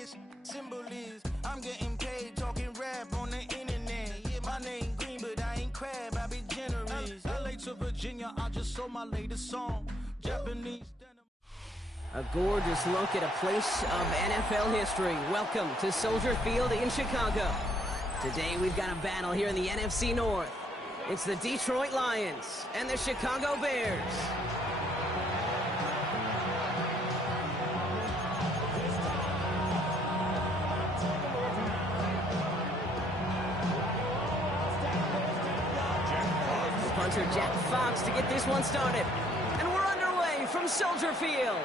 this symbol is. I'm getting paid talking rap on the internet. Yeah, my name Green, but I ain't crab, I be generous. LA to Virginia, I just sold my latest song. Japanese denim. A gorgeous look at a place of NFL history. Welcome to Soldier Field in Chicago. Today we've got a battle here in the NFC North. It's the Detroit Lions and the Chicago Bears. Punter Jack Fox to get this one started. And we're underway from Soldier Field.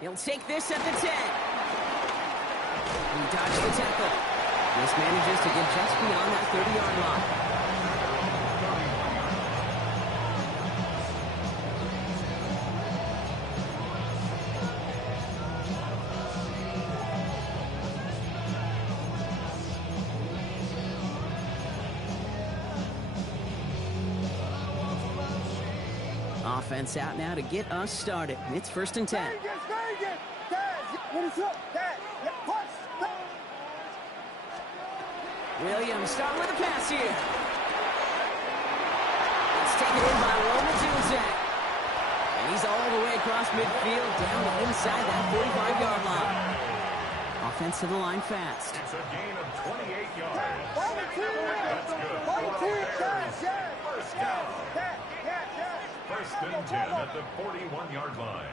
He'll take this at the 10. He dodges the tackle. This manages to get just beyond that 30-yard line. Offense out now to get us started. It's 1st and 10. Williams starting with a pass here. It's taken in by Roman Tunzak. And he's all the way across midfield down to inside that 45-yard line. Offense to the line fast. It's a gain of 28 yards. That's good. First down. First and 10 at the 41-yard line.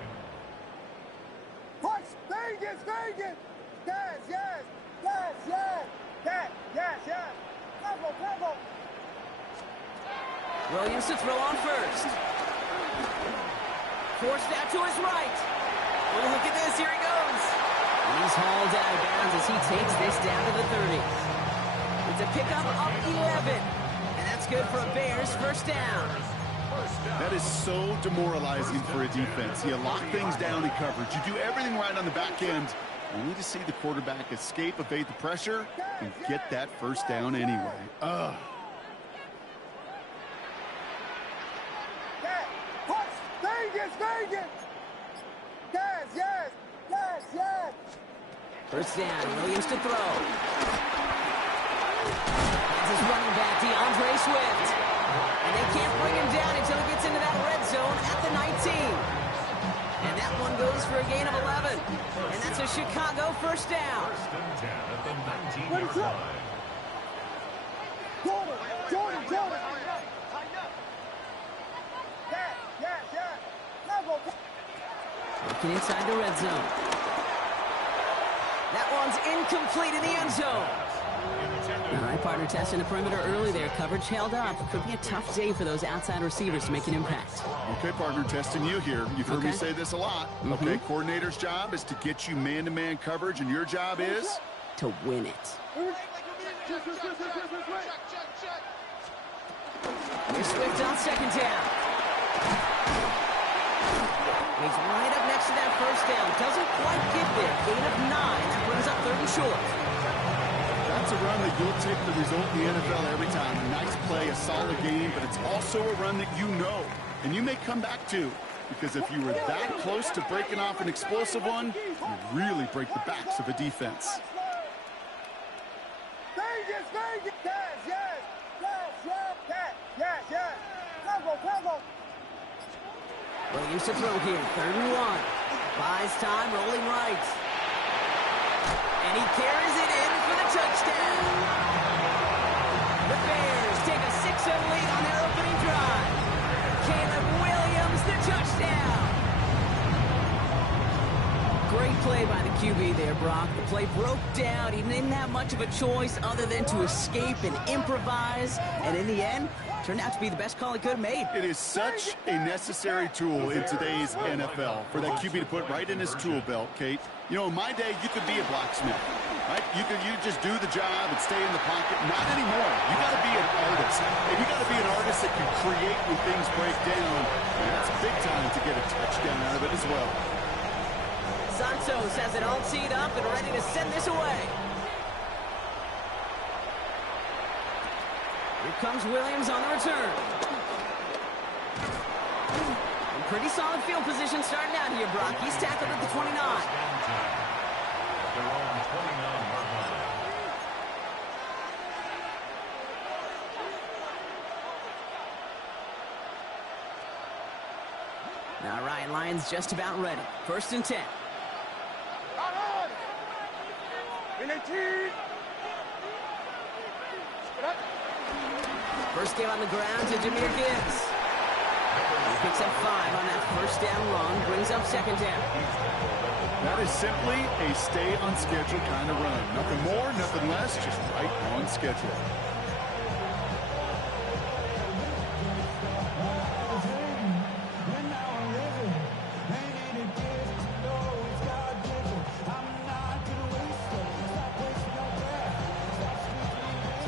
Push! Vegas! Vegas! Yes, yes! Yes, yes! Yes, yes, yes! Cover, cover! Williams to throw on first. Forced out to his right. Oh, look at this. Here he goes. And he's hauled out of bounds as he takes this down to the 30. It's a pickup up 11. And that's good for a Bears first down. That is so demoralizing for a defense. You lock things down in coverage. You do everything right on the back end. Only to see the quarterback escape, evade the pressure, and get that first down anyway. Ugh. Push! Vegas! Vegas! Yes, yes! Yes, yes! First down, Williams to throw. That's his running back, DeAndre Swift. And they can't bring him down until he gets into that red zone at the 19. And that one goes for a gain of 11. And that's a Chicago first down. First and 10 at the 19-yard line. Jordan! Jordan! Jordan! Yes, yes, yes! Cover! Looking inside the red zone. That one's incomplete in the end zone. All right, partner, testing the perimeter early there. Coverage held up. Could be a tough day for those outside receivers to make an impact. Okay, partner, testing you here. You've heard me say this a lot. Okay, coordinator's job is to get you man-to-man coverage, and your job is? To win it. Here's Swift on second down. He's right up next to that first down. Doesn't quite get there. Gain of 9. That brings up 3rd and short. That's a run that you'll take the result in the NFL every time. A nice play, a solid game, but it's also a run that you know, and you may come back to, because if you were that close to breaking off an explosive one, you really break the backs of a defense. Vegas! Vegas! Yes, yes! Yes, yes! Yes, yes, yes! Cover, cover! Williams to throw here. 3rd and 1. Buys time, rolling right. And he carries it in for the touchdown. The Bears take a 6-0 lead on their opening drive. Caleb Williams, the touchdown. Great play by the QB there, Brock. The play broke down. He didn't have much of a choice other than to escape and improvise. And in the end, turned out to be the best call he could have made. It is such a necessary tool in today's NFL for that QB to put right in his tool belt, Kate. You know, in my day, you could be a blacksmith, right? You just do the job and stay in the pocket. Not anymore. You got to be an artist. And you got to be an artist that can create when things break down. And that's big time to get a touchdown out of it as well. Santos has it all teed up and ready to send this away. Here comes Williams on the return. And pretty solid field position starting out here, Brock. He's tackled at the 29. their own 29-yard line. All right, Lions just about ready. 1st and 10. First game on the ground to Jahmyr Gibbs. He picks up 5 on that 1st down run, brings up 2nd down. That is simply a stay on schedule kind of run. Nothing more, nothing less, just right on schedule.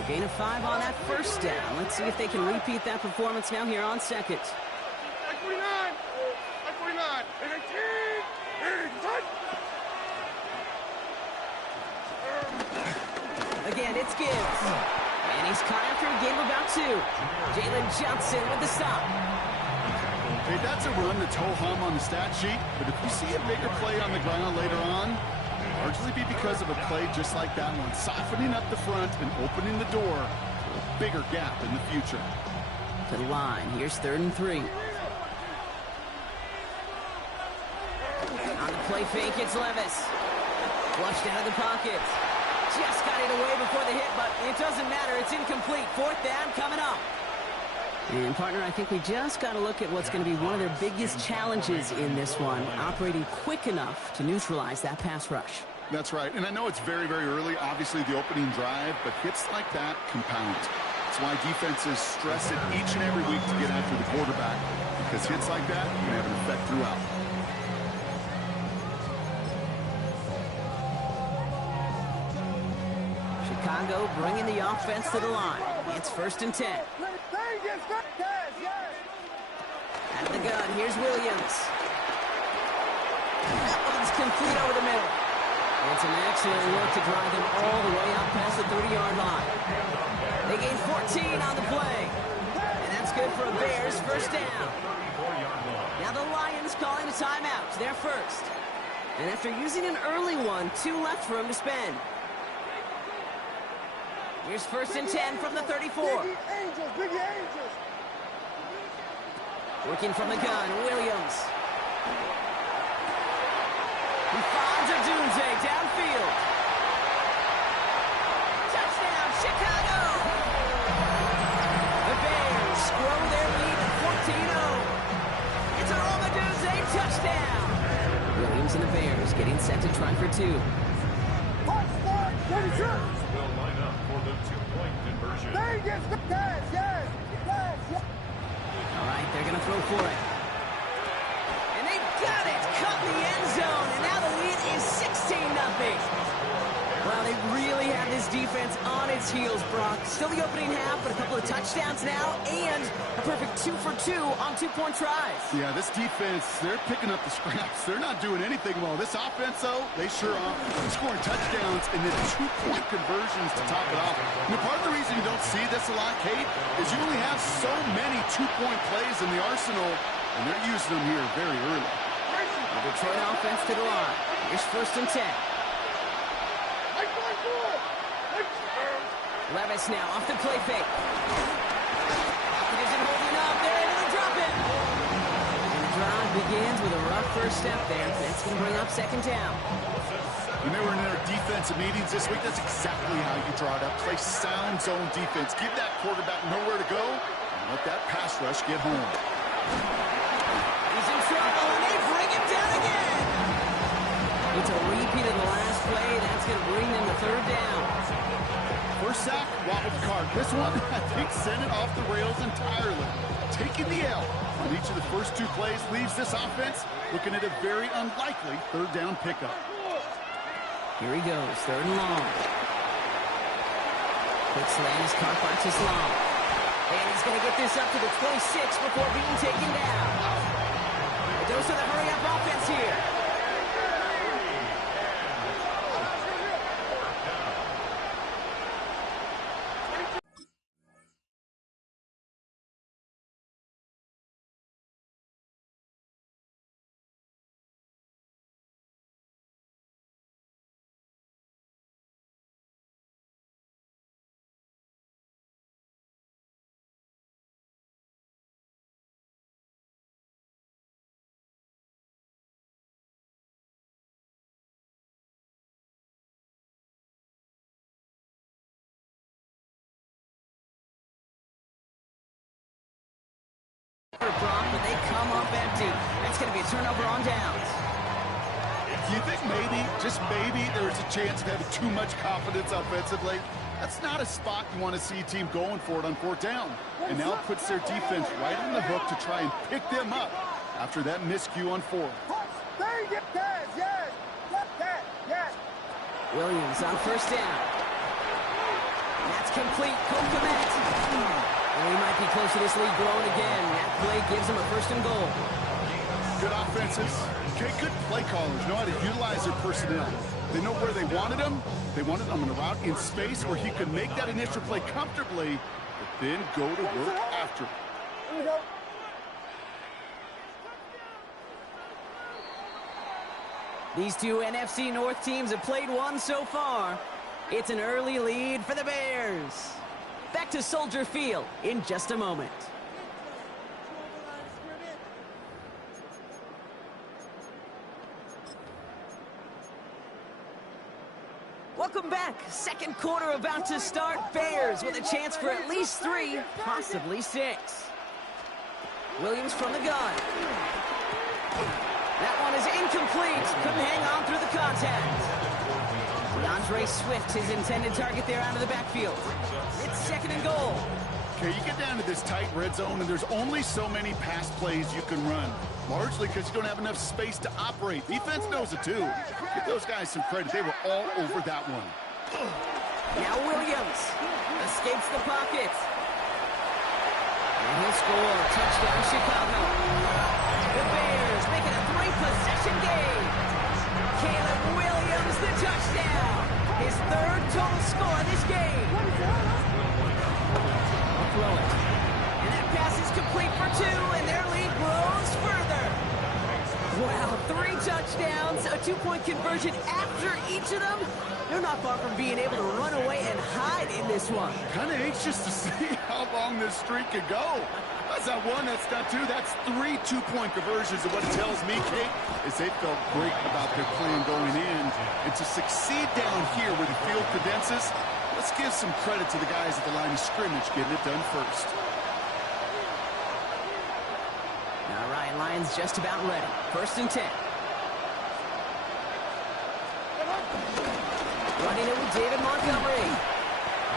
Gain of 5 on that 1st down. Let's see if they can repeat that performance now here on 2nd. Again, it's Gibbs. And he's caught after a gain of about 2. Jalen Johnson with the stop. Hey, that's a run that's ho-hum on the stat sheet, but if you see a bigger play on the ground later on, largely be because of a play just like that one, softening up the front and opening the door to a bigger gap in the future. To the line, here's 3rd and 3. On the play fake, it's Levis. Flushed out of the pocket. Just got it away before the hit, but it doesn't matter. It's incomplete. 4th down coming up. And, partner, I think we just got to look at what's going to be one of their biggest challenges in this one, operating quick enough to neutralize that pass rush. That's right, and I know it's very, very early, obviously the opening drive, but hits like that compound. That's why defenses stress it each and every week to get after the quarterback, because hits like that can have an effect throughout. Chicago bringing the offense to the line. It's 1st and 10. Out of the gun, here's Williams. That one's complete over the middle. It's an excellent look to drive them all the way out past the 30-yard line. They gain 14 on the play. And that's good for a Bears 1st down. Now the Lions calling a timeout. They're first. And after using an early one, 2 left for him to spend. Here's 1st and 10 from the 34. Working from the gun, Williams. He finds a Dunze downfield. Touchdown, Chicago! The Bears grow their lead to 14-0. It's a Roma Dunze touchdown. Williams and the Bears getting set to try for 2. Will line up for the 2-point conversion. All right, they're going to throw for it. And they got it! Caught in the end zone, and now the lead is 16-0. Well, they really have this defense on its heels, Brock. Still the opening half, but a couple of touchdowns now, and a perfect 2 for 2 on 2-point tries. Yeah, this defense, they're picking up the scraps. They're not doing anything well. This offense, though, they sure are. Scoring touchdowns and then 2-point conversions to top it off. And part of the reason you don't see this a lot, Kate, is you only have so many 2-point plays in the arsenal, and they're using them here very early. The Detroit offense to the line. Here's 1st and 10. Levis now off the play fake. Pocket isn't holding up. They're able to drop it. And the drive begins with a rough first step there. That's going to bring up 2nd down. When they were in their defensive meetings this week, that's exactly how you draw it up. Play sound zone defense. Give that quarterback nowhere to go, and let that pass rush get home. He's in trouble, and they bring him down again. It's a repeat of the last play. That's going to bring them to 3rd down. First sack, wobbled the card. This one, I think, sent it off the rails entirely. Taking the L on each of the first 2 plays leaves this offense looking at a very unlikely 3rd down pickup. Here he goes, 3rd and long. Quick slant as Carr boxes long. And he's going to get this up to the 26 before being taken down. A dose of the hurry-up offense here. Brock, but they come up empty. That's going to be a turnover on downs. You think maybe, just maybe, there's a chance of having too much confidence offensively? That's not a spot you want to see a team going for it on 4th down. And now it puts their defense right on the hook to try and pick them up after that miscue on 4th. Williams on 1st down. That's complete. Cole Kmet. And he might be close to this lead growing again. That play gives him a 1st and goal. Good offenses. Okay, good play callers know how to utilize their personnel. They know where they wanted him. They wanted him in a route in space where he could make that initial play comfortably, but then go to work after. Here we go. These two NFC North teams have played one so far. It's an early lead for the Bears. Back to Soldier Field in just a moment. Welcome back. 2nd quarter about to start. Bears with a chance for at least 3, possibly 6. Williams from the gun. That one is incomplete. Couldn't hang on through the contact. DeAndre Swift, his intended target there out of the backfield. It's 2nd and goal. Okay, you get down to this tight red zone, and there's only so many pass plays you can run, largely because you don't have enough space to operate. Defense knows it, too. Give those guys some credit. They were all over that one. Now Williams escapes the pocket. And he'll score. Touchdown, Chicago. The Bears make it a 3-possession game. Caleb Williams, the touchdown. His 3rd total score this game. I'll throw it. And that pass is complete for 2, and their lead grows further. Wow, 3 touchdowns, a 2-point conversion after each of them. They're not far from being able to run away and hide in this one. Kind of anxious to see how long this streak could go. That's not 1, that's not 2, that's 3 2-point conversions. And what it tells me, Kate, is they felt great about their plan going in. And to succeed down here where the field condenses, let's give some credit to the guys at the line of scrimmage getting it done first. All right, Lions just about ready. 1st and 10. Running it with David Montgomery.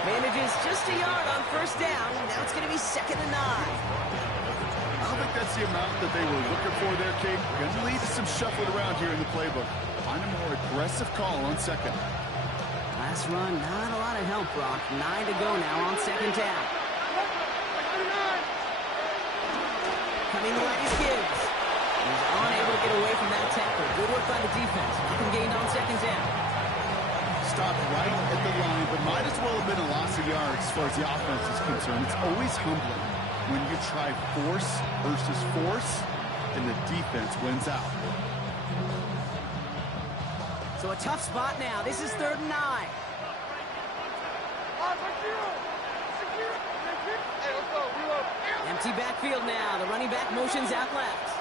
Manages just a yard on 1st down. Now it's going to be 2nd and 9. I don't think that's the amount that they were looking for there, Kate. Going to lead to some shuffling around here in the playbook. Find a more aggressive call on 2nd. Last run, not a lot of help, Brock. 9 to go now on 2nd down. Coming to Lenny's Gibbs. He's unable to get away from that tackle. Good work by the defense. Nothing gained on 2nd down. Stopped right at the line, but might as well have been a loss of yards as far as the offense is concerned. It's always humbling when you try force versus force, and the defense wins out. So a tough spot now. This is 3rd and 9. Empty backfield now. The running back motions out left.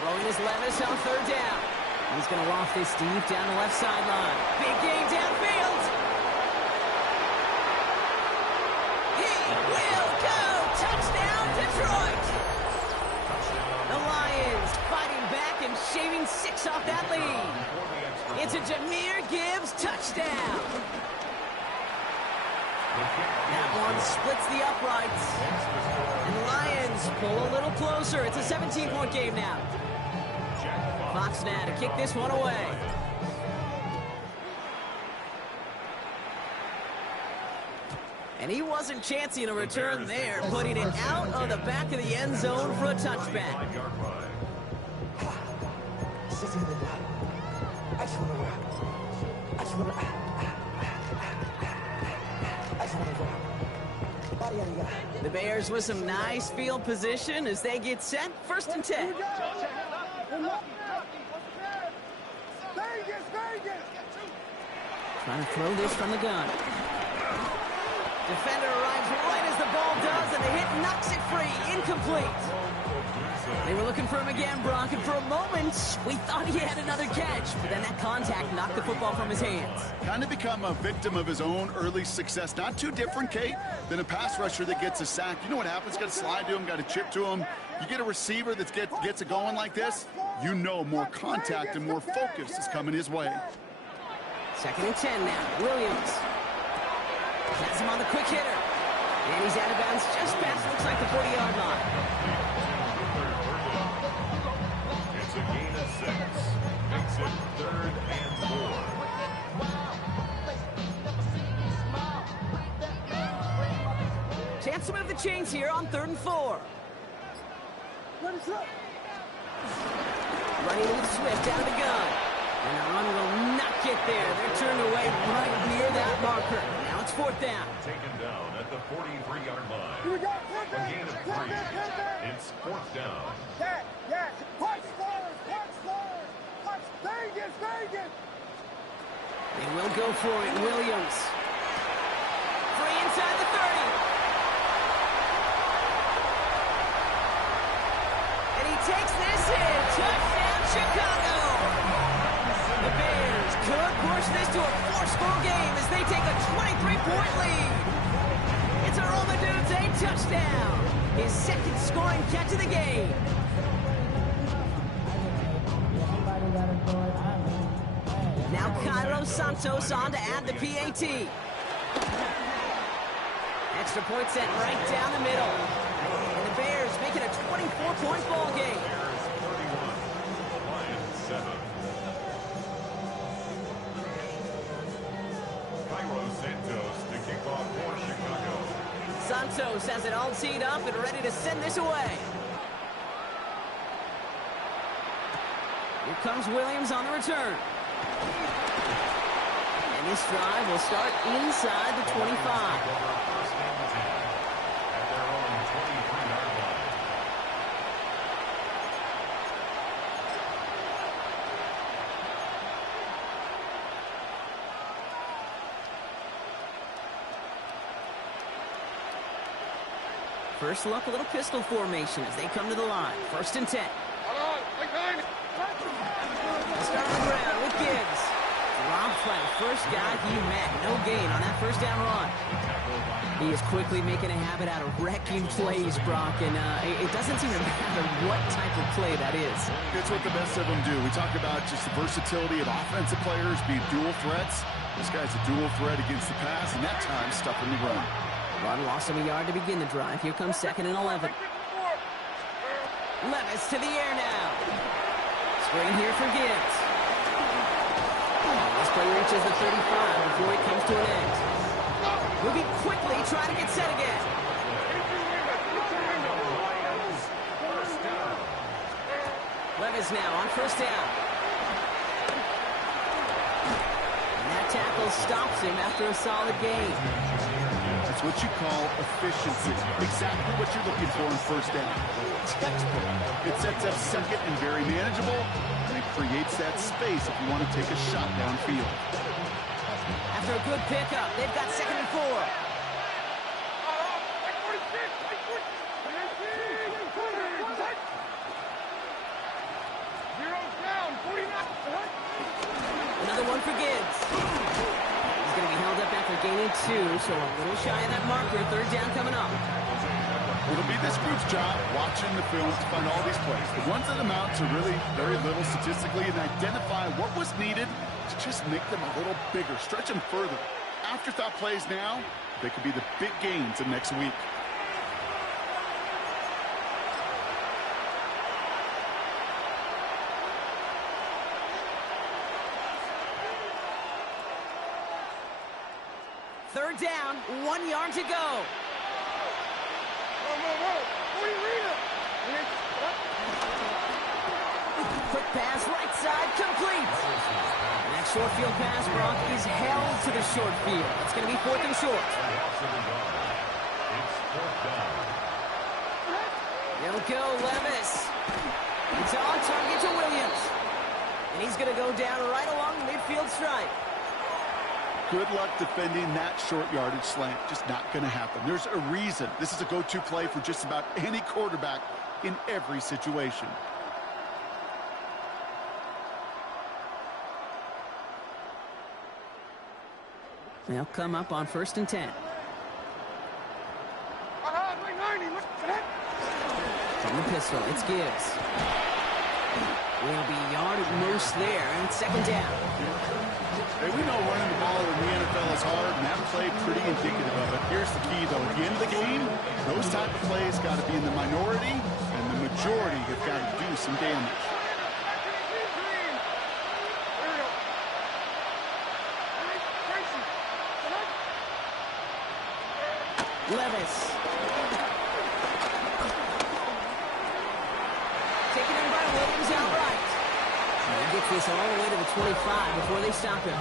Throwing his Levis on 3rd down. He's going to loft this deep down the left sideline. Big game downfield. He will go. Touchdown, Detroit. The Lions fighting back and shaving 6 off that lead. It's a Jahmyr Gibbs touchdown. That one splits the uprights. And the Lions pull a little closer. It's a 17-point game now. Fox now to kick this one away. And he wasn't chancing a return there, putting it out of the back of the end zone for a touchback. The Bears with some nice field position as they get set. 1st and 10. Trying to throw this from the gun. Defender arrives right as the ball does, and the hit knocks it free. Incomplete. They were looking for him again, Brock, and for a moment, we thought he had another catch, but then that contact knocked the football from his hands. Kind of become a victim of his own early success. Not too different, Kate, than a pass rusher that gets a sack. You know what happens? Got to slide to him, got to chip to him. You get a receiver that gets it going like this, you know more contact and more focus is coming his way. 2nd and 10 now. Williams has him on the quick hitter. And he's out of bounds just past, looks like the 40-yard line. It's a gain of 6. Makes it 3rd and 4. Chance to move the chains here on 3rd and 4. Running with Swift out of the gun. And the run will not get there. They're turned away right near that marker. Now it's 4th down. Taken down at the 43-yard line. A gain of 3. It's 4th down. Yes. Punch forward. Punch. Vegas. They will go for it. Williams. Free inside the 30. And he takes this in. Touchdown, Chicago. The Bears could push this to a 4-score game as they take a 23-point lead. It's a Romadude touchdown. His 2nd scoring catch of the game. Now Cairo Santos on to add the PAT. Extra point set right down the middle. And the Bears make it a 24-point ball game. Bears 31, Lions 7. Cairo Santos to kick off for Chicago. Santos has it all teed up and ready to send this away. Here comes Williams on the return. And this drive will start inside the 25. First and 10 at their own 23-yard line. First look, a little pistol formation as they come to the line. 1st and 10. Start on the ground with Gibbs. Dropped by the first guy he met. No gain on that 1st down run. He is quickly making a habit out of wrecking plays, Brock, and it doesn't seem to matter what type of play that is. It's what the best of them do. We talk about just the versatility of offensive players being dual threats. This guy's a dual threat against the pass, and that time stuck in the run. Run lost him a yard to begin the drive. Here comes 2nd and 11. Levis to the air now. Screen here for Gibbs. This play reaches the 35 before it comes to an end. Moving quickly, trying to get set again. Levis now on 1st down. And that tackle stops him after a solid gain. That's what you call efficiency. Exactly what you're looking for in 1st down. Textbook. It sets up 2nd and very manageable, and it creates that space if you want to take a shot downfield. After a good pickup, they've got 2nd and 4. Another one for Gibbs. He's going to be held up after gaining 2, so a little shy of that marker. 3rd down coming up. It'll be this group's job watching the film to find all these plays. The ones that amount to really very little statistically and identify what was needed to just make them a little bigger, stretch them further. Afterthought plays now, they could be the big gains of next week. Third down, 1 yard to go. Quick pass, right side, complete. And that short field pass, Brock, is held to the short field. It's going to be 4th and short. He'll go Levis. It's on target to Williams. And he's going to go down right along the midfield stripe. Good luck defending that short yardage slant. Just not going to happen. There's a reason. This is a go-to play for just about any quarterback in every situation. They'll come up on 1st and 10. From the pistol, it's Gibbs. Will be a yard at most there, and it's 2nd down. Hey, we know running the ball in the NFL is hard, and that play pretty indicative of it. Here's the key, though. At the end of the game, those type of plays got to be in the minority, and the majority have got to do some damage. Levis. Taken in by Williams outright. He gets this all the way to the 25 before they stop him.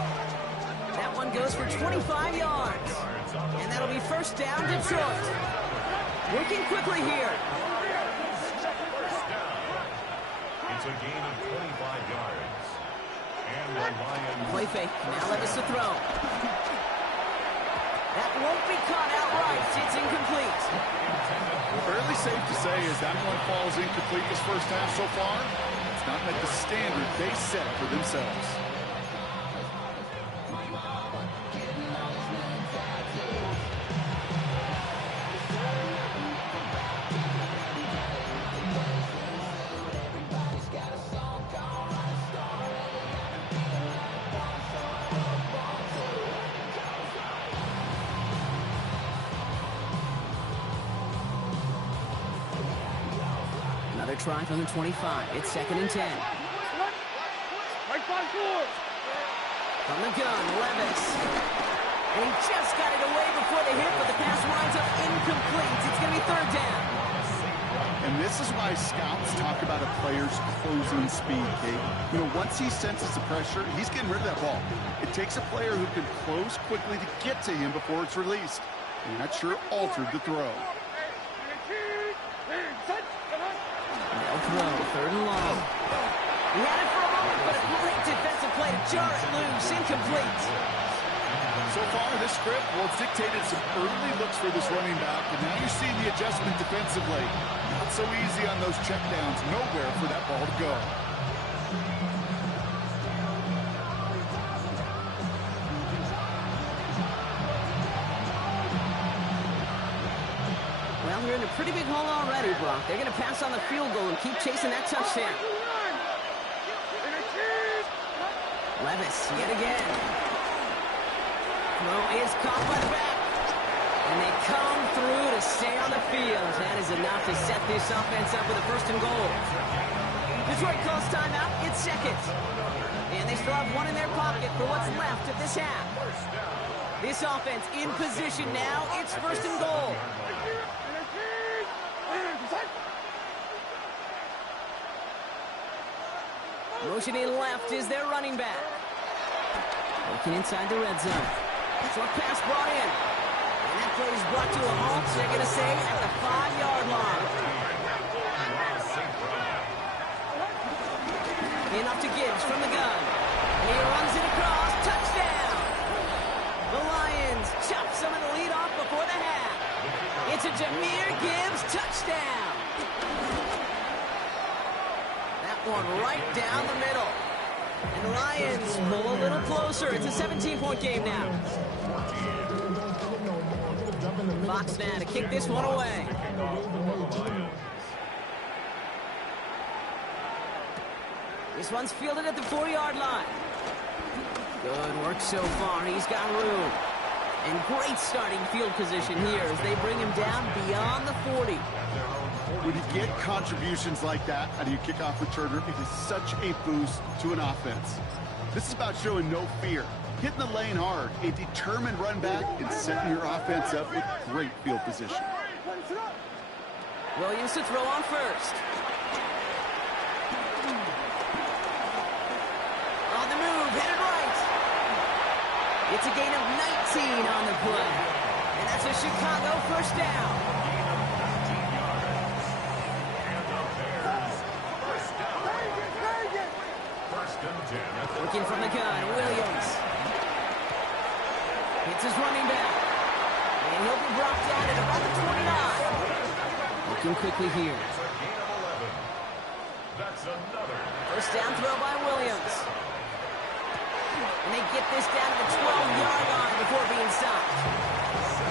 That one goes for 25 yards. And that'll be 1st down, Detroit. Working quickly here. It's a gain of 25 yards. And the Lions... Play fake. Now Levis to throw. That won't be caught outright. It's incomplete. Fairly safe to say as that one falls incomplete this first half so far, it's not met the standard they set for themselves. Try from the 25. It's 2nd and 10. From the gun, Levis. And he just got it away before the hit, but the pass winds up incomplete. It's going to be 3rd down. And this is why scouts talk about a player's closing speed, Kate. You know, once he senses the pressure, he's getting rid of that ball. It takes a player who can close quickly to get to him before it's released. And that sure altered the throw. Throw, 3rd and long. He had it for a moment, but a great defensive play to jar it loose. Incomplete. So far, this script, well, it's dictated some early looks for this running back, and now you see the adjustment defensively. Not so easy on those checkdowns. Nowhere for that ball to go. Well, they're in a pretty big hole already, Brock. They're going to pass on the field goal and keep chasing that touchdown. Levis, yet again. Throw is caught by the back. And they come through to stay on the field. That is enough to set this offense up with a 1st and goal. Detroit calls timeout. It's 2nd. And they still have one in their pocket for what's left of this half. This offense in position now. It's 1st and goal. Motioning left is their running back. Working inside the red zone. Short pass brought in. And that play is brought to a halt. They're going to say at the 5-yard line. Enough to Gibbs from the gun. And he runs it across. Touchdown! The Lions chop some of the lead off before the half. It's a Jahmyr Gibbs touchdown. One right down the middle. And the Lions pull a little closer. It's a 17-point game now. Fox now to kick this one away. This one's fielded at the 4-yard line. Good work so far. He's got room. And great starting field position here as they bring him down beyond the 40. When you get contributions like that out of your kickoff returner, it is such a boost to an offense. This is about showing no fear, hitting the lane hard, a determined run back, and setting your offense up with great field position. Williams to throw on 1st. On the move, headed right. It's a gain of 19 on the play. And that's a Chicago 1st down. Working from the gun, Williams. Gets his running back. And he'll be brought down at about the 29. Looking quickly here. It's a gain of 11. That's another. First down throw by Williams. And they get this down to the 12-yard line before being stopped.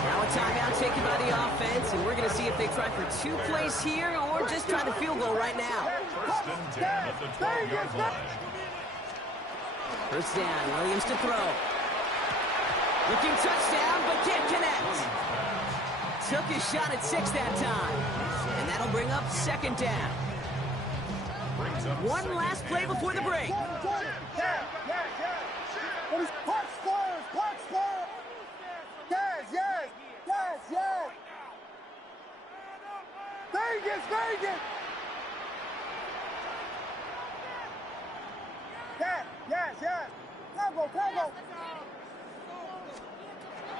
Now a timeout taken by the offense, and we're going to see if they try for 2 plays here or just try the field goal right now. First and 10 at the 12-yard line. First down, Williams to throw. Looking touchdown, but can't connect. Took his shot at 6 that time. And that'll bring up second down. One last play before the break. Punch squares, punch squares. Yes, yes, yes, yes. Vegas, Vegas. Yes, yes, yes. Combo, combo.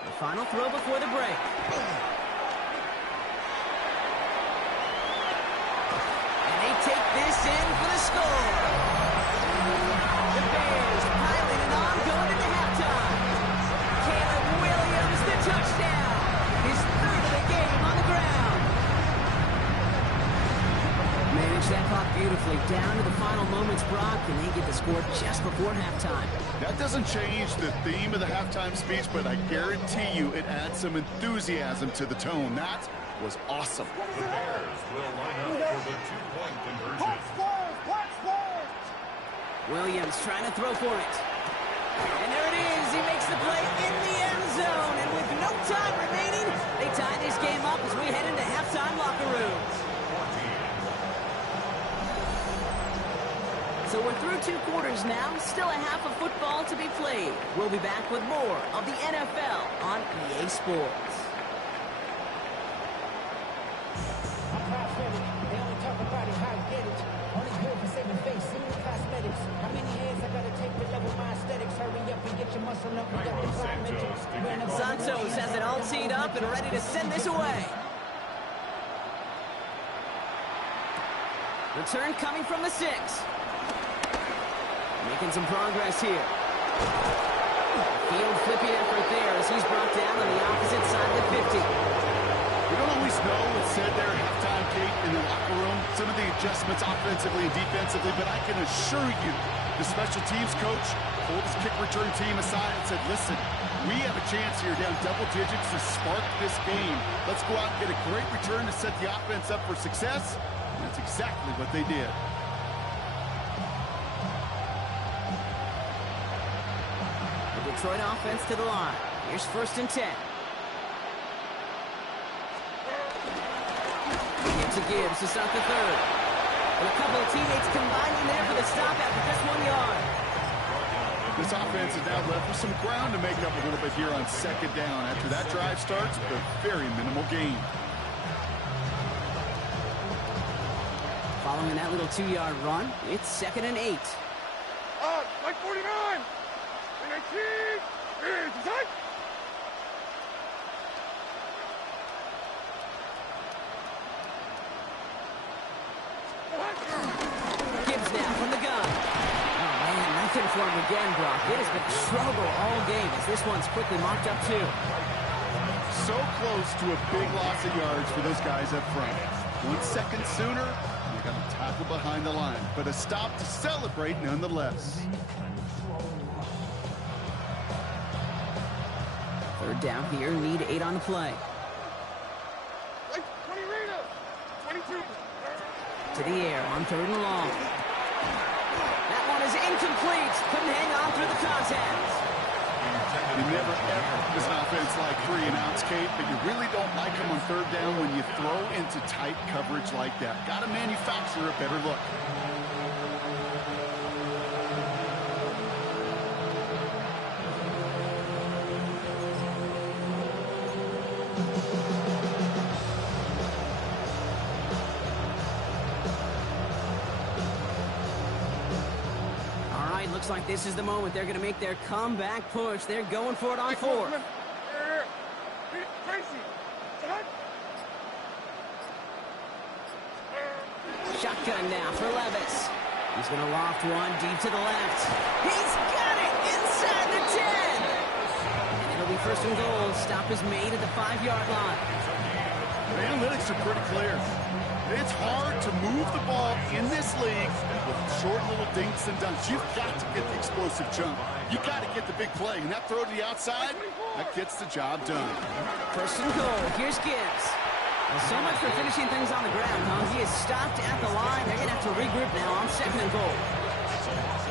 The final throw before the break. And they take this in for the score. The Bears piling it on going into halftime. Caleb Williams, the touchdown. His third of the game on the ground. Managed that clock beautifully down to the final moments, Brock, and they get the score just before halftime. That doesn't change the theme of the halftime speech, but I guarantee you it adds some enthusiasm to the tone. That was awesome. The Bears will line up for the 2-point conversion. Punch squares, punch squares. Williams trying to throw for it. And there it is. He makes the play in the end zone. And with no time remaining, they tie this game up as we head into halftime locker rooms. So we're through 2 quarters now. Still a half of football to be played. We'll be back with more of the NFL on EA Sports. I'm prophetic. They only talk about it, how I get it. Only good for saving face, seeing cosmetics. How many hands I gotta take to level my aesthetics? Hurry up and get your muscle up. We got the climate. Santos has it all teed up and ready to send this away. Return coming from the 6. Making some progress here. Field flipping effort there as he's brought down on the opposite side of the 50. We don't always know what's said there at halftime, Kate, in the locker room. Some of the adjustments offensively and defensively, but I can assure you the special teams coach pulled his kick return team aside and said, listen, we have a chance here down double digits to spark this game. Let's go out and get a great return to set the offense up for success. And that's exactly what they did. The Detroit offense to the line. Here's first and 10. To Gibbs to start the third. And a couple of teammates combining there for the stop after just 1 yard. This offense is now left with some ground to make up a little bit here on second down. After that drive starts with a very minimal gain. Following that little 2-yard run, it's second and 8. Like 49. 19. Gibbs now from the gun. Oh, man, nothing for him again, Brock. It has been a struggle all game as this one's quickly marked up, too. So close to a big loss of yards for those guys up front. 1 second sooner, they got a tackle behind the line. But a stop to celebrate nonetheless. Third down here, lead 8 on the play. 20 Rita. 22. To the air on third and long. That one is incomplete. Couldn't hang on through the contact. You never ever is an offense like 3 and outs, Kate, but you really don't like them on third down when you throw into tight coverage like that. Got to manufacture a better look. Looks like this is the moment they're going to make their comeback push. They're going for it on 4th. Shotgun now for Levis. He's going to loft one deep to the left. He's got it inside the 10. And it'll be first and goal. Stop is made at the 5-yard line. The analytics are pretty clear. It's hard to move the ball in this league with short little dinks and dunks. You've got to get the explosive jump. You've got to get the big play. And that throw to the outside, that gets the job done. First and goal. Here's Gibbs. Well, so much for finishing things on the ground, huh? He is stopped at the line. They're going to have to regroup now on second and goal.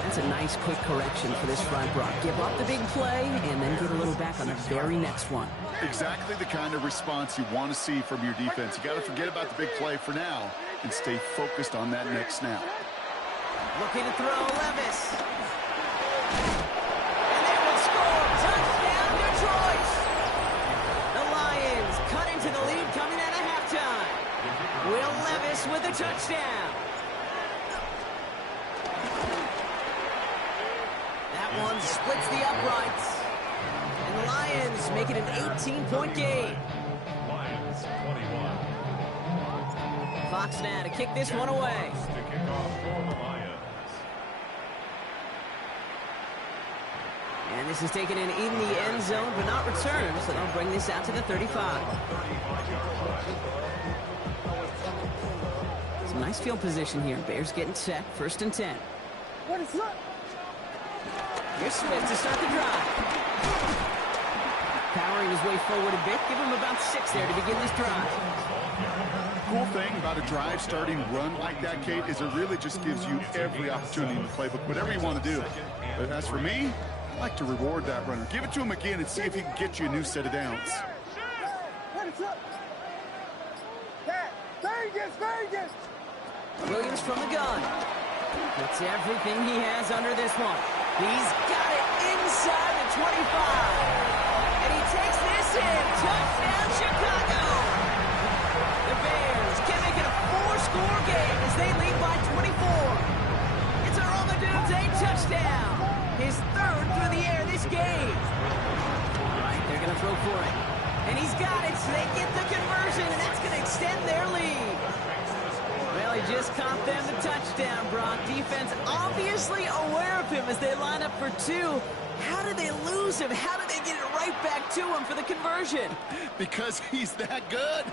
That's a nice quick correction for this front, Brock. Give up the big play and then get a little back on the very next one. Exactly the kind of response you want to see from your defense. You got to forget about the big play for now and stay focused on that next snap. Looking to throw, Levis. And they will score. Touchdown, Detroit. The Lions cut into the lead coming out of halftime. Will Levis with a touchdown. That one splits the uprights. And the Lions make it an 18-point game. Lions 21. Fox now to kick this one away. To kick off for the Lions. And this is taken in the end zone, but not returned, so they'll bring this out to the 35. Some nice field position here. Bears getting set. First and 10. What is up? Here's Smith to start the drive. Powering his way forward a bit. Give him about 6 there to begin this drive. Cool thing about a drive starting run like that, Kate, is it really just gives you every opportunity in the playbook, whatever you want to do. But as for me, I like to reward that runner. Give it to him again and see if he can get you a new set of downs. What is up? Cat, Vegas! Williams from the gun. Gets everything he has under this one. He's got it inside the 25. And he takes this in. Touchdown, Chicago. The Bears can make it a 4-score game as they lead by 24. It's a Roma Dunze touchdown. His 3rd through the air this game. All right, they're going to throw for it. And he's got it, so they get the conversion, and that's going to extend their lead. Well, he just caught them the touchdown, Brock. Defense obviously aware of him as they line up for 2. How did they lose him? How did they get it right back to him for the conversion? Because he's that good.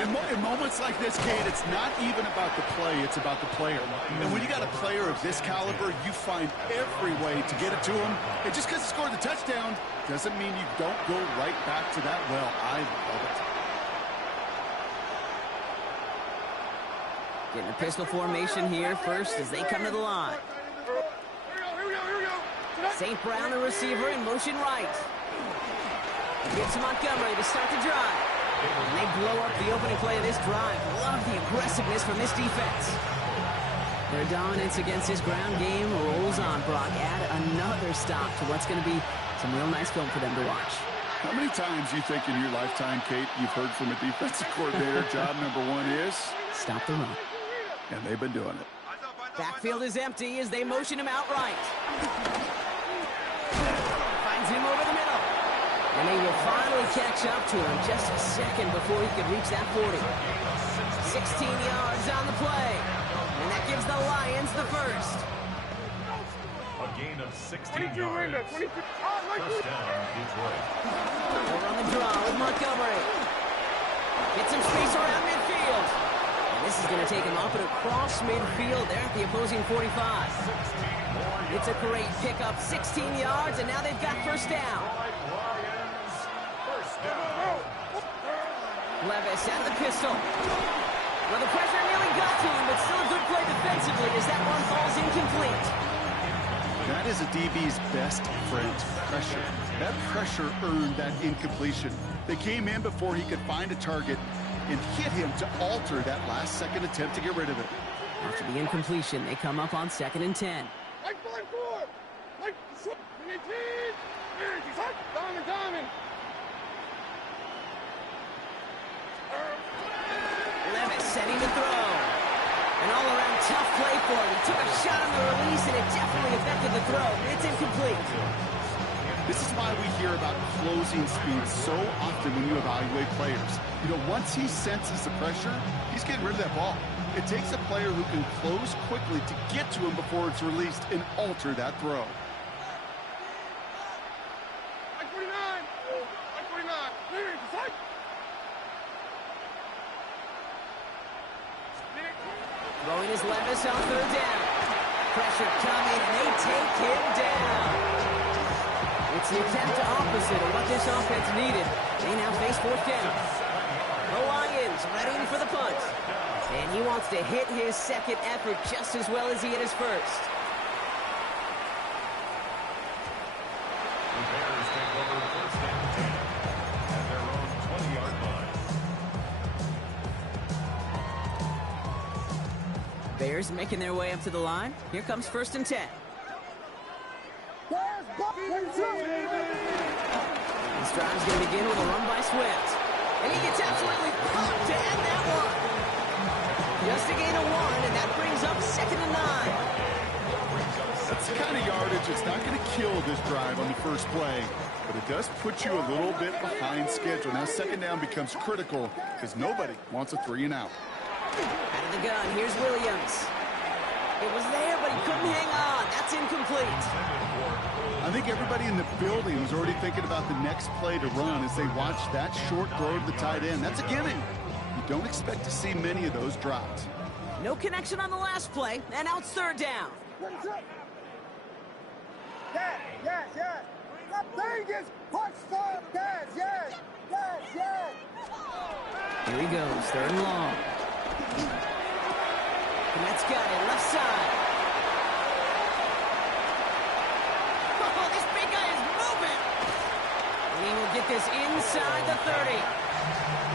In moments like this, Kate, it's not even about the play, it's about the player. And when you got a player of this caliber, you find every way to get it to him. And just because he scored the touchdown doesn't mean you don't go right back to that well. I love it. Getting a pistol formation here first as they come to the line. St. Brown, the receiver, in motion right. Gives to Montgomery to start the drive. And they blow up the opening play of this drive. Love the aggressiveness from this defense. Their dominance against this ground game rolls on, Brock. Add another stop to what's going to be some real nice film for them to watch. How many times you think in your lifetime, Kate, you've heard from a defensive coordinator, job number 1 is? Stop the run. And they've been doing it. Backfield is empty as they motion him outright. Finds him over the middle. And they will finally catch up to him just a second before he could reach that 40. 16 yards on the play. And that gives the Lions the first. A gain of 16 yards. First down, Detroit. Over on the draw with Montgomery. Get some space around midfield. This is going to take him up and across midfield there at the opposing 45. It's a great pickup, 16 yards, and now they've got first down. Levis at the pistol. Well, the pressure nearly got to him, but still a good play defensively as that one falls incomplete. That is a DB's best friend, pressure. That pressure earned that incompletion. They came in before he could find a target and hit him to alter that last-second attempt to get rid of it. After the incompletion, they come up on 2nd and 10. Levis setting the throw. An all-around tough play for him. He took a shot on the release, and it definitely affected the throw. It's incomplete. This is why we hear about closing speed so often when you evaluate players. You know, once he senses the pressure, he's getting rid of that ball. It takes a player who can close quickly to get to him before it's released and alter that throw. Throwing his Levis on third down. Pressure coming, and they take him down. It's the exact opposite of what this offense needed. They now face fourth down. The Lions ready for the punt. And he wants to hit his second effort just as well as he hit his first. The Bears take over first and 10 at their own 20-yard line. Bears making their way up to the line. Here comes first and 10. This drive's going to begin with a run by Swift. And he gets absolutely pumped to end that one. Just a gain of 1, and that brings up second and 9. That's the kind of yardage that's not going to kill this drive on the first play, but it does put you a little bit behind schedule. Now second down becomes critical because nobody wants a 3-and-out. Out of the gun, here's Williams. It was there, but he couldn't hang on. That's incomplete. I think everybody in the building was already thinking about the next play to run as they watch that short throw to the tight end. That's a gimme. You don't expect to see many of those dropped. No connection on the last play, and now it's third down. Yes, yes, yes. Vegas, touchdown, yes, yes, yes, yes. Here he goes, third and long. And that's got it, left side. Oh, this big guy is moving. And he will get this inside the 30.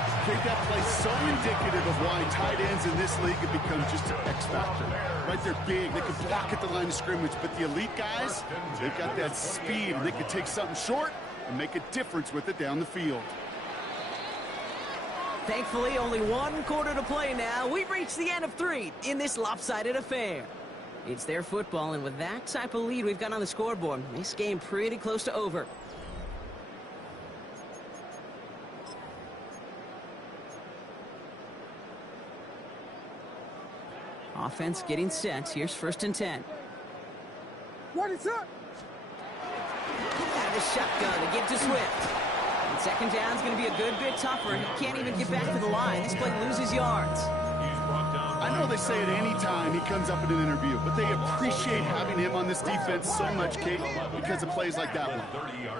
I think that play's so indicative of why tight ends in this league have become just an X factor. Right, they're big, they can block at the line of scrimmage, but the elite guys, they've got that speed, and they can take something short and make a difference with it down the field. Thankfully, only one quarter to play now. We've reached the end of 3 in this lopsided affair. It's their football, and with that type of lead we've got on the scoreboard, this game pretty close to over. Offense getting set. Here's first and 10. What is up? Out of the shotgun to give to Swift. And second down's going to be a good bit tougher. He can't even get back to the line. This play loses yards. I know they say it any time he comes up in an interview, but they appreciate having him on this defense so much, Kate, because of plays like that one.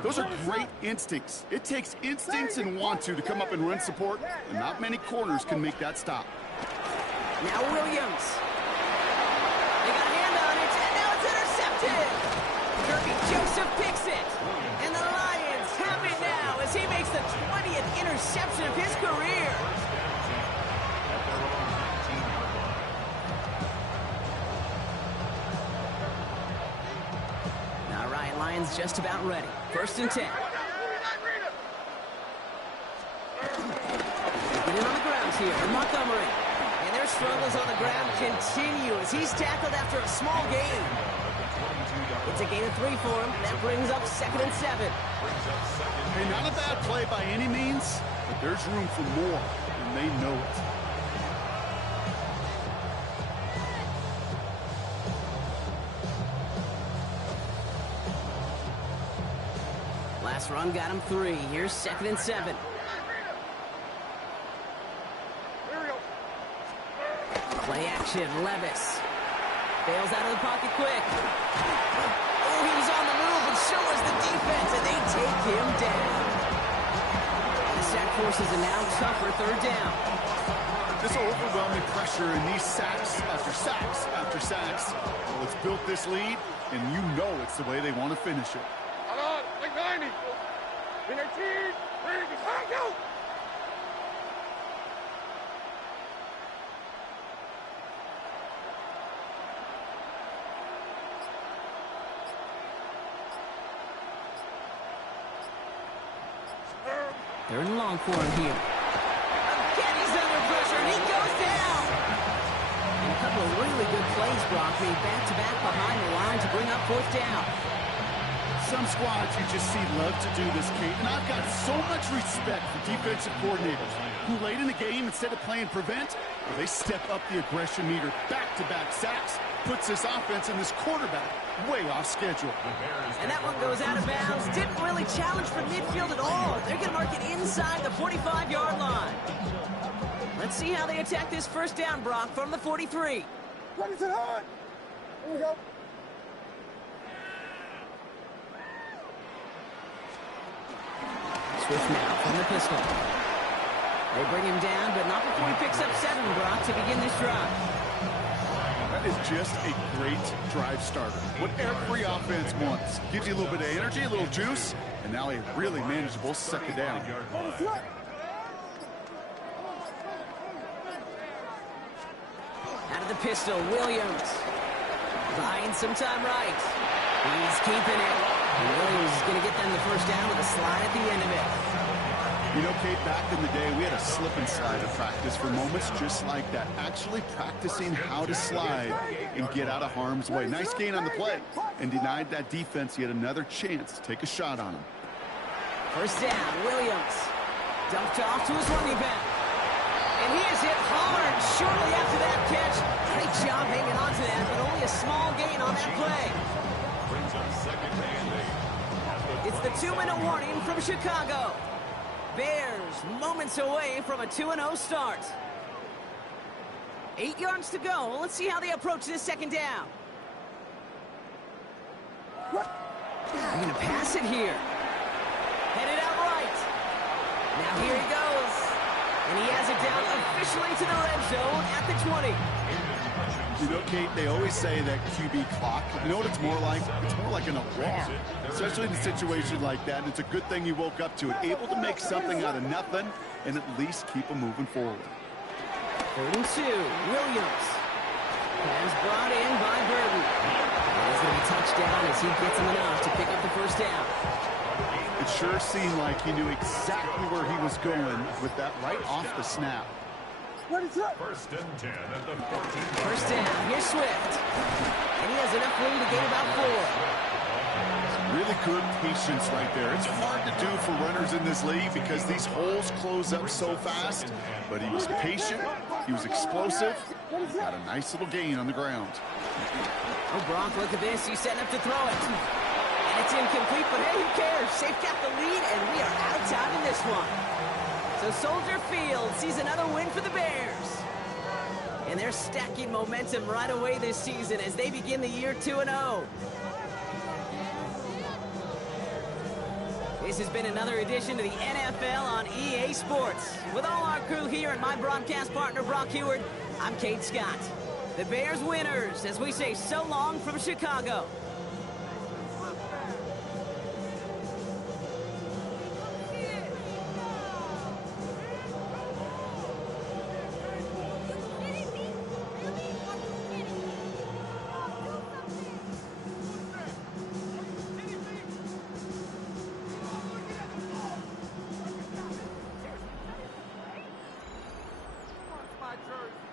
Those are great instincts. It takes instincts and want to come up and run support, and not many corners can make that stop. Now Williams. They got a hand on it, and now it's intercepted. Kirby Joseph picks it. And the Lions have it now as he makes the 20th interception of his career. All right, Lions just about ready. First and 10. Get in on the ground here for Montgomery. And their struggles on the ground continue as he's tackled after a small gain. It's a gain of 3 for him. That brings up second and 7. Hey, not a bad play by any means, but there's room for more, and they know it. Last run got him 3. Here's second and 7. Play action, Levis. Bails out of the pocket quick. Oh, he was on the move, and so was the defense, and they take him down. The sack forces a now tougher third down. This overwhelming pressure and these sacks after sacks after sacks, well, it's built this lead, and you know it's the way they want to finish it. Hold on, like 90. In 18, ready to go. They're in long for him here. Again, he's under pressure, and he goes down. And a couple of really good plays, Brock, made back-to-back behind the line to bring up fourth down. Some squads you just see love to do this, Kate, and I've got so much respect for defensive coordinators who late in the game, instead of playing prevent, well, they step up the aggression meter. Back-to-back sacks puts this offense and this quarterback way off schedule. And that one goes out of bounds. Didn't really challenge for midfield at all. They're going to mark it inside the 45-yard line. Let's see how they attack this first down, Brock, from the 43. Ready to the hunt. Here we go. Swift now from the pistol. They bring him down, but not before he picks up 7, Brock, to begin this drive. That is just a great drive starter. What every offense wants. Gives you a little bit of energy, a little juice, and now a really manageable second down. Out of the pistol, Williams. Buying some time right. He's keeping it. And Williams is going to get them the first down with a slide at the end of it. You know, Kate, back in the day, we had a slip and slide of practice for moments just like that. Actually practicing how to slide and get out of harm's way. Nice gain on the play and denied that defense yet another chance to take a shot on him. First down, Williams. Dumped off to his running back. And he is hit hard shortly after that catch. Great job hanging on to that, but only a small gain on that play. It's the 2-minute warning from Chicago. Bears moments away from a 2-0 start. 8 yards to go. Let's see how they approach this second down. They're going to pass it here. Headed out right. Now here he goes. And he has it down officially to the red zone at the 20. You know, Kate, they always say that QB clock. You know what it's more like? It's more like an alarm, especially in a situation like that. And it's a good thing you woke up to it, able to make something out of nothing and at least keep them moving forward. 3rd and 2, Williams. Pass brought in by Burton. He's going to be touchdown as he gets him enough to pick up the first down. It sure seemed like he knew exactly where he was going with that right off the snap. First and 10 at the 14. First down, here's Swift. And he has enough room to gain about 4. Really good patience right there. It's hard to do for runners in this league because these holes close up so fast. But he was patient, he was explosive, got a nice little gain on the ground. Oh, Brock, look at this. He's setting up to throw it. And it's incomplete, but hey, who cares? They've got the lead, and we are out of time in this one. So Soldier Field sees another win for the Bears. And they're stacking momentum right away this season as they begin the year 2-0. This has been another edition of the NFL on EA Sports. With all our crew here and my broadcast partner, Brock Heward, I'm Kate Scott. The Bears winners as we say so long from Chicago. My jersey.